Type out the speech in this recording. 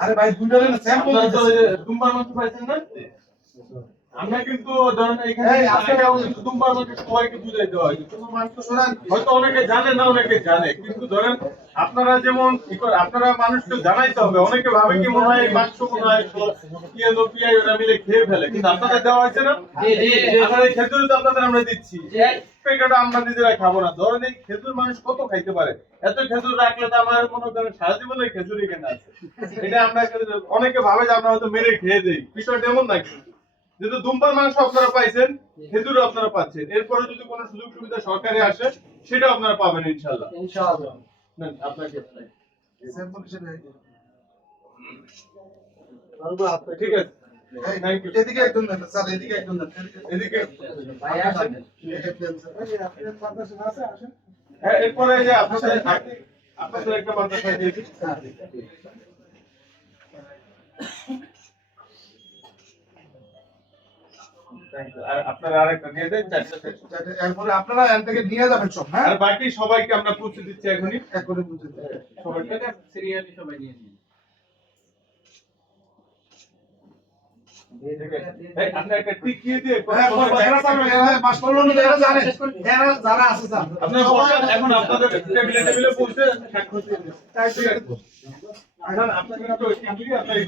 আরে ভাই দুইটারে না স্যাম্পল আপনারা তো দিতেছে। দুম্বার মাংস পাইছেন না? আমরা কিন্তু ধরেন এখানে এই, আজকে কিন্তু দুম্বার মাংস সবাইকে বুঝাইতে হয়। তোমার মাংস সরান। হয়তো অনেকে জানে না, অনেকে জানে, কিন্তু ধরেন আপনারা যেমন আপনারা মানুষকে জানাইতে হবে। অনেকে ভাবে কি মনে হয় এই মাংস মনে হয় পিয়ানো পিয়াই ওরা মিলে খেয়ে ফেলে, কিন্তু আপনাদের দেওয়া হয়েছে না। আপনার এই খেজুর তো আপনাদের আমরা দিচ্ছি, প্যাকেট আমরা নিজেরা খাবো না। ধরেন এই খেজুর মানুষ কত খাইতে পারে, এত খেজুর রাখলে তো আমার মনে করেন সারা জীবনে খেজুরই কেনা আছে। এটা আমরা অনেকে ভাবে যে আমরা হয়তো মেরে খেয়ে দিই, বিষয়টা এমন নাকি। যেহেতু দুম্বার মাংস আপনারা পাইছেন, খেজুরও আপনারা পাচ্ছেন, এরপরে যদি কোনো সুযোগ সুবিধা সরকারি আসে সেটা আপনারা পাবেন ইনশাআল্লাহ। ইনশাআল্লাহ। নেন, আপনাকে স্যাম্পল হিসেবে ঠিক আছে, এই, থ্যাংক ইউ। এদিকে একজন দেন স্যার, এদিকে একজন দেন। এদিকে ভাই আসেন। হ্যাঁ, এরপরে এই যে আপনাদের একটা মাদ্রাসা দিয়েছি। Thank you. আর আপনারা আরেকটা দিয়ে দেন, চারটা। এরপরে আপনারা এখান থেকে নিয়ে যাবেন সব, হ্যাঁ আর বাকি সবাইকে আমরা পৌঁছে দিচ্ছি এখনই। এক করে বুঝে দেন। সবাইকে সিরিয়ালি সবাই নিয়ে নিন। এই, আপনি একটা টিক দিয়ে দিয়ে হ্যাঁ, এরা জানে, এরা মাস পড়লো না, এরা জানে। এরা যারা আছে জানে। আপনারা বসেন, এখন আপনাদের টেবিলে বসে স্বাক্ষর দিয়ে দিন। ঠিক আছে। এখন আপনাদের তো টিক দিয়ে আপনারা